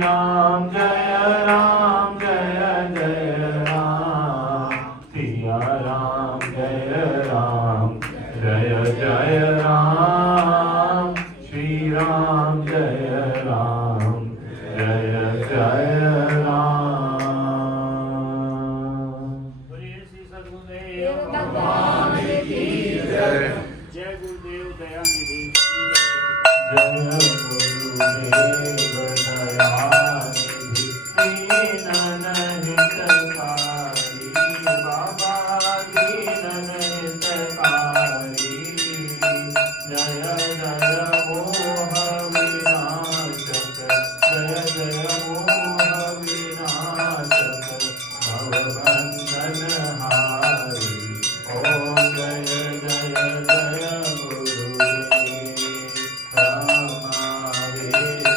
राम जय जय राम सिया राम जय जय राम श्री राम जय जय राम। बोलिए श्री सद्गुरुदेव भगवान की जय। जय गुरुदेव दयानिधि जय गुरुदेव दयानिधि दीनन हितकारी बाबा दीनन हितकारी जय जय मोह विनाशक जय मोह विनाशक भवबंधन हारी ओम जय जय गुरुदेव ब्रह्मा विष्णु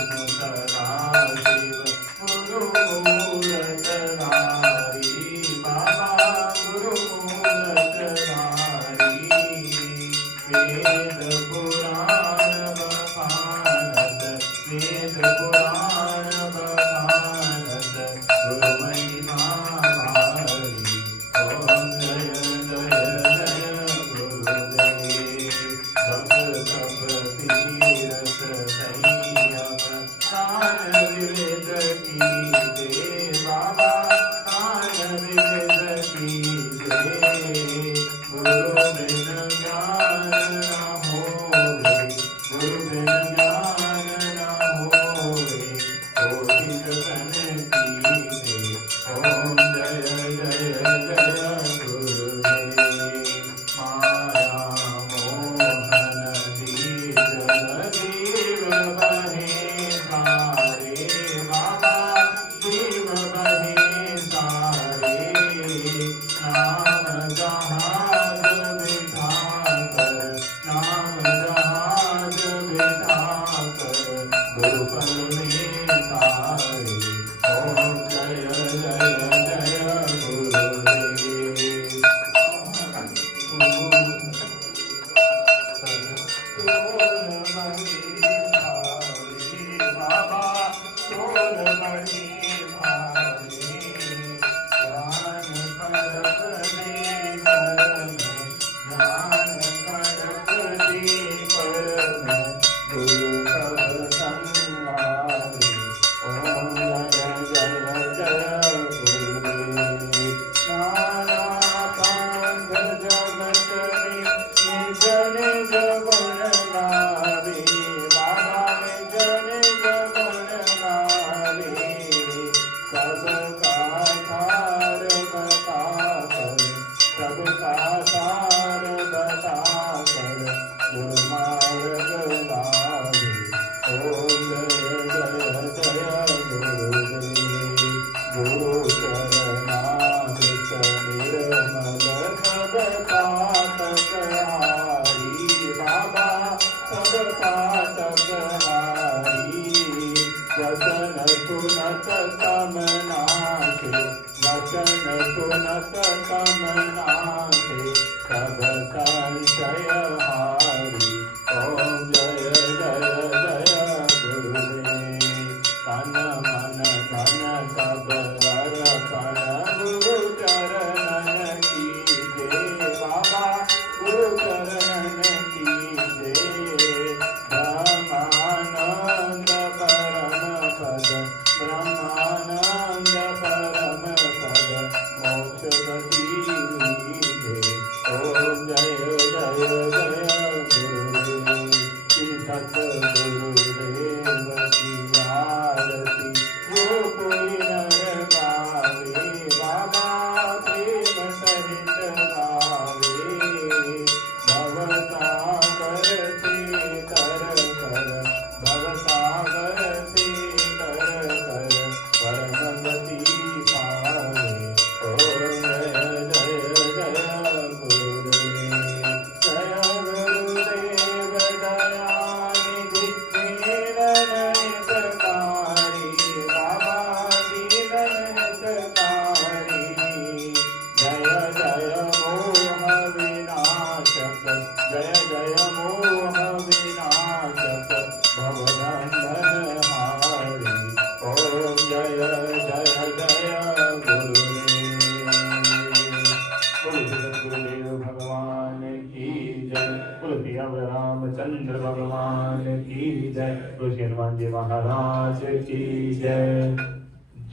जी महाराज की जय।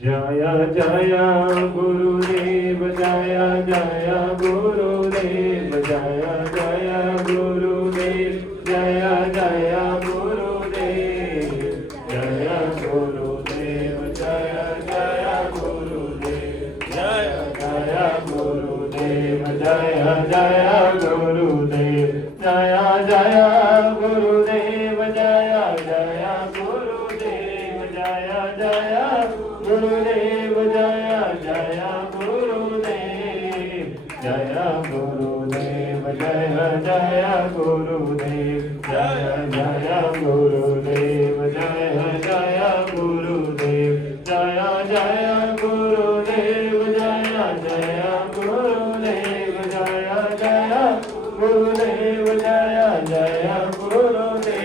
जय जय गुरुदेव जय जय गुरुदेव जय जय गुरुदेव जय जय गुरुदेव जय गुरुदेव जय जय गुरुदेव जय जय गुरुदेव जय जय गुरुदेव जय जय गुरुदेव जय जय गुरुदेव जय जय गुरुदेव जय जय गुरुदेव जय गुरुदेव जय जय गुरुदेव जय जय गुरुदेव जय जय गुरुदेव जय जय गुरुदेव जय जय गुरुदेव जय जय गुरुदेव जय जय गुरुदेव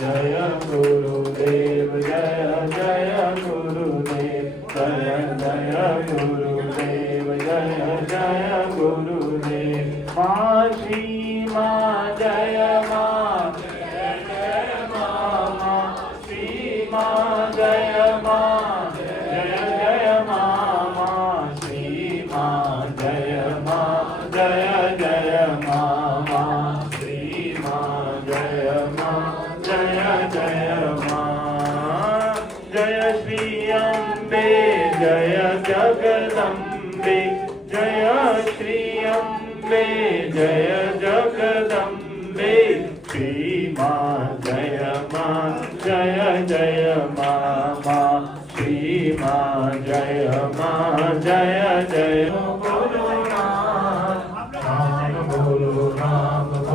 जय गुरुदेव जय जय गुरुदेव जय जय गुरुदेव जय जय गुरुदेव माँ श्री माँ जय माँ जय माँ श्री माँ जय माँ जय माँ श्री माँ जय माँ जय जय माँ श्री माँ जय माँ जय जय माँ जय श्री अम्बे जय जगदम्बे जय श्री अम्बे जय जगदम्बे श्री माँ जय जय माँ श्री माँ जय जय